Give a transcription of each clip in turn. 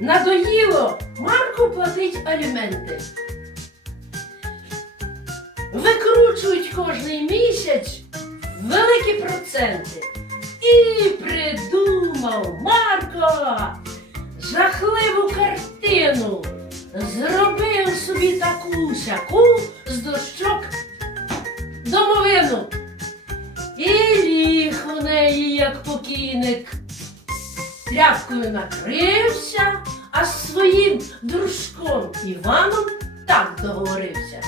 Надоїло Марку платить аліменти. Викручують кожний місяць великі проценти. І придумав Марко жахливу картину. Зробив собі таку сяку з дощок домовину. І ліг у неї, як покійник. Тряпкою накрився, своїм дружком Іваном так договорився,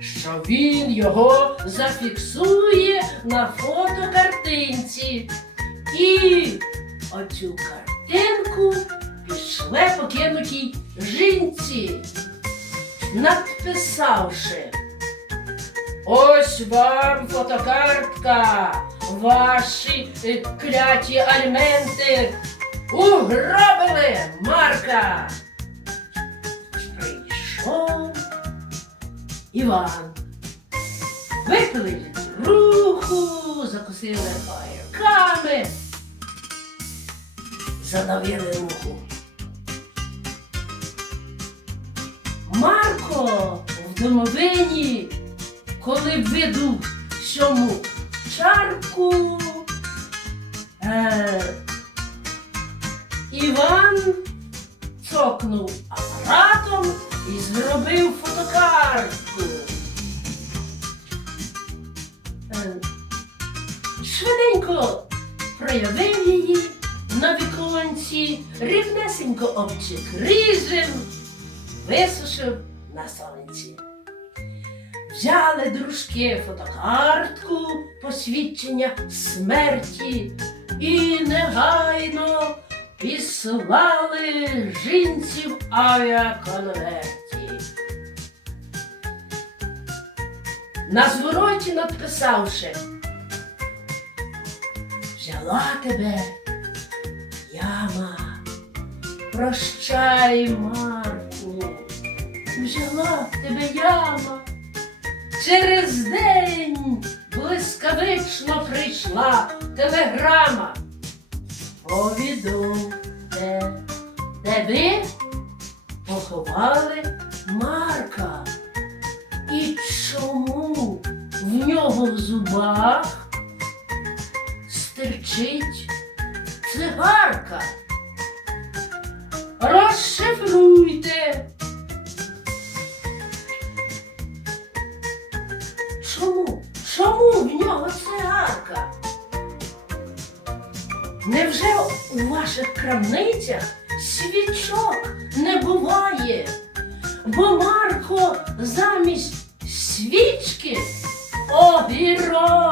що він його зафіксує на фотокартинці. І оцю картинку пішле покинутій жінці, надписавши. Ось вам фотокартка, ваші кляті альменти угробили Марка. Прийшов Іван. Випили руху, закусили пайками, задавили руху. Марко в домовині коли виду сьому чарку, е, цокнув апаратом і зробив фотокартку. Е, швиденько проявив її на віконці, рівнесенько обчикрижив, висушив на сонці. Взяли дружки фотокартку посвідчення смерті і негайно післали жінці в авіаконверті. На звороті надписавши Взяла тебе яма, прощай, Марку, взяла тебе яма. Через день блискавично прийшла телеграма. Де поховали Марка. І чому в нього в зубах стирчить цигарка? Розшифруйте. Чому? Чому в нього цигарка? Невже у ваших крамницях свічок не буває? Бо Марко замість свічки огірок